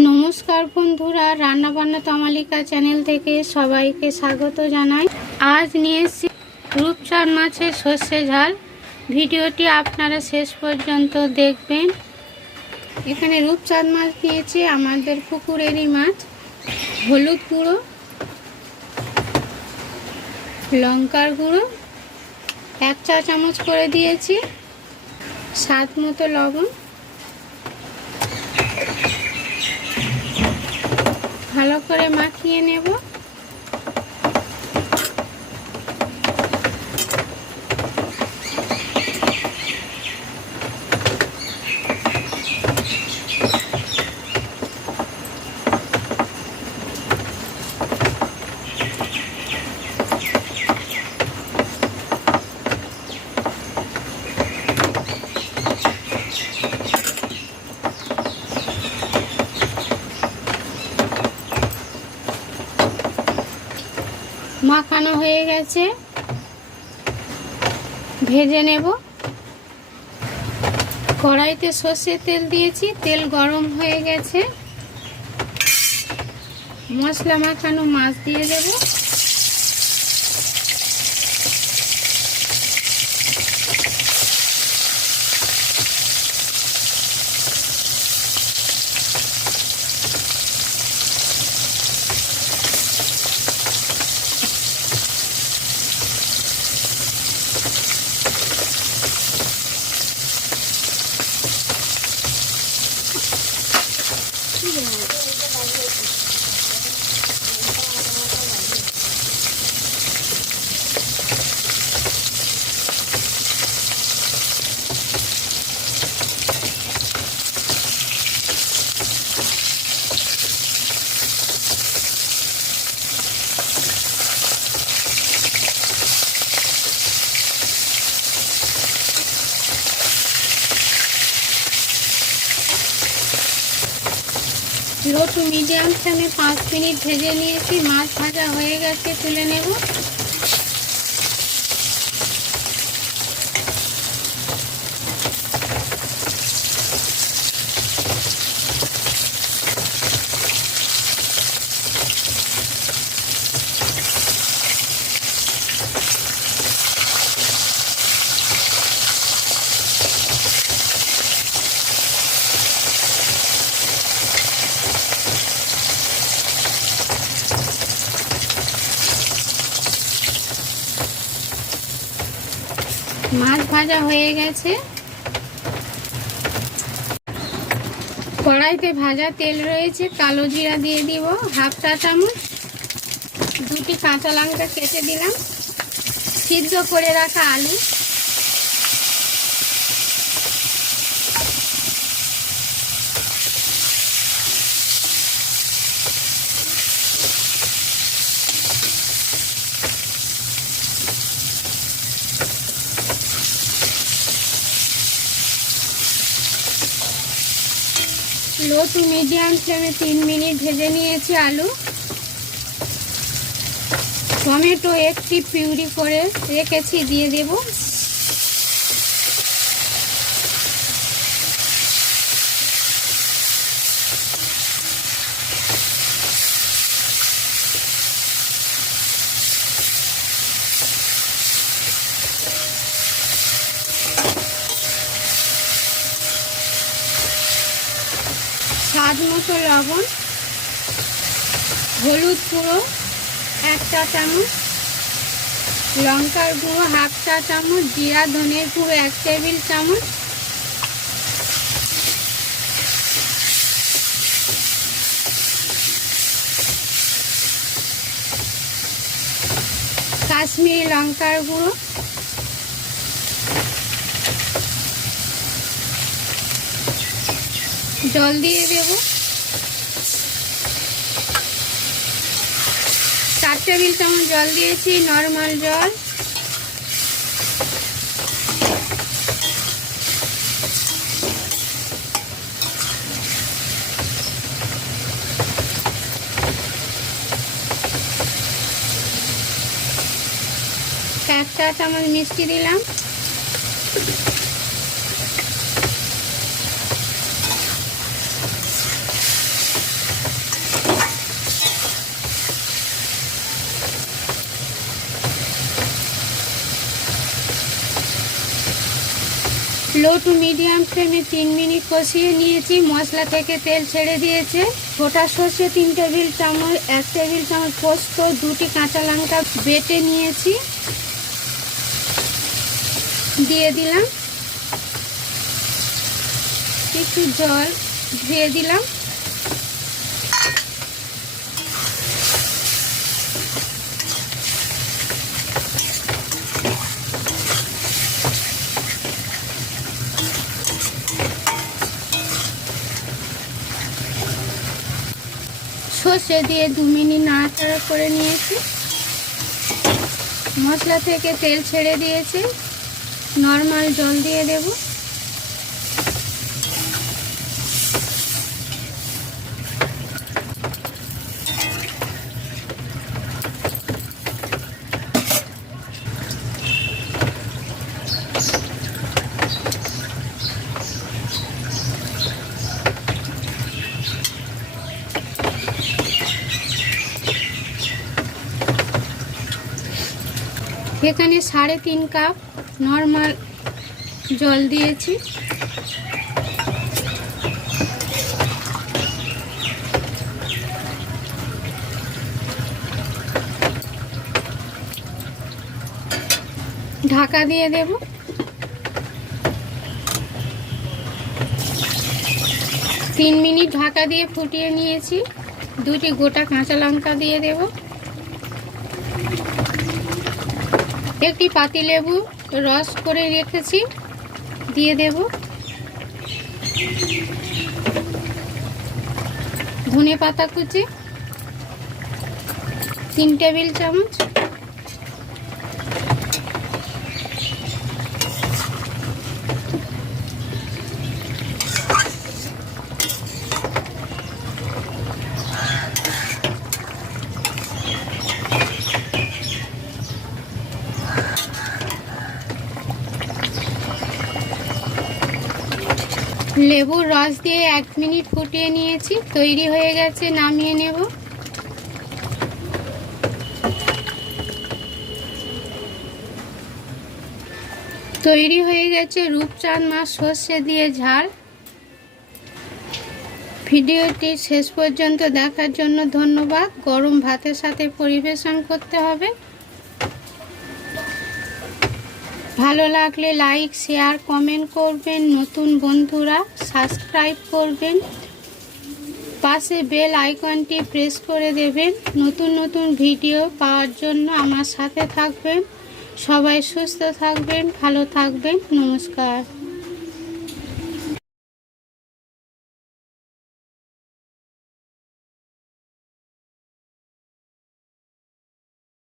নমস্কার বন্ধুরা, রান্নাবান্না তমালিকা চ্যানেল থেকে সবাইকে স্বাগত জানাই। আজ নিয়ে এসেছি রূপচাঁদ মাছের সর্ষে ঝাল। ভিডিওটি আপনারা শেষ পর্যন্ত দেখবেন। এখানে রূপচাঁদ মাছ দিয়েছি আমাদের পুকুরেরই মাছ। হলুদ গুঁড়ো, লঙ্কার গুঁড়ো, এক চা চামচ করে দিয়েছি। স্বাদ মতো লবণ। করে মাখিয়ে নেব। মাখানো হয়ে গেছে। ভেজে নেব। কড়াইতে সর্ষের তেল দিয়েছি, তেল গরম হয়ে গেছে। মশলা মাখানো মাছ দিয়ে দেব। লো টু মিডিয়াম ফ্লেমে পাঁচ মিনিট ভেজে নিয়েছি মাছ ভাজা হয়ে গেছে তুলে নেব। মাছ ভাজা হয়ে গেছে। কড়াইতে ভাজা তেল রয়েছে, কালো জিরা দিয়ে দিব, হাফ চা চামচ, দুটি কাঁচা লঙ্কা কেটে দিলাম। সিদ্ধ করে রাখা আলু। লো টু মিডিয়াম ফ্লেমে তিন মিনিট ভেজে নিয়েছি আলু। টমেটো একটি পিউরি করে রেখেছি, দিয়ে দেব। স্বাদ মতো লবণ, হলুদ গুঁড়ো, এক চা চামচ, লঙ্কার গুঁড়ো, হাফ চা চামচ, জিরা, ধনের গুঁড়ো, এক টেবিল চামচ, কাশ্মীরি লঙ্কার গুঁড়ো জল দিয়ে দেব। চার টেবিল চামচ জল দিয়েছি, নর্মাল জল। এক চা চামচ মিষ্টি দিলাম। লো টু মিডিয়াম ফ্লেমে তিন মিনিট কষিয়ে নিয়েছি। মশলা থেকে তেল ছেড়ে দিয়েছে। গোটা সর্ষে তিন টেবিল চামচ, এক টেবিল চামচ পোস্ত, দুটি কাঁচা লঙ্কা বেটে নিয়েছি। দিয়ে দিলাম। একটু জল ধুয়ে দিলাম। সর্ষে দিয়ে দু মিনিট নাড়াচাড়া করে নিয়েছি। মশলা থেকে তেল ছেড়ে দিয়েছি। নর্মাল জল দিয়ে দেব। এখানে সাড়ে তিন কাপ নর্মাল জল দিয়েছি। ঢাকা দিয়ে দেব। তিন মিনিট ঢাকা দিয়ে ফুটিয়ে নিয়েছি। দুটি গোটা কাঁচা লঙ্কা দিয়ে দেবো। একটি পাতিলেবু রস করে রেখেছি দিয়ে দেব। ধনে পাতা কুচি তিন টেবিল চামচ। লেবুর রস দিয়ে এক মিনিট ফুটিয়ে নিয়েছি। তৈরি হয়ে গেছে, নামিয়ে নেব। তৈরি হয়ে গেছে রূপচাঁদ মাছ সর্ষে দিয়ে ঝাল। ভিডিওটি শেষ পর্যন্ত দেখার জন্য ধন্যবাদ। গরম ভাতের সাথে পরিবেশন করতে হবে। ভালো লাগলে লাইক শেয়ার কমেন্ট করবেন। নতুন বন্ধুরা সাবস্ক্রাইব করবেন। পাশে বেল আইকনটি প্রেস করে দেবেন। নতুন নতুন ভিডিও পাওয়ার জন্য আমার সাথে থাকবেন। সবাই সুস্থ থাকবেন, ভালো থাকবেন। নমস্কার।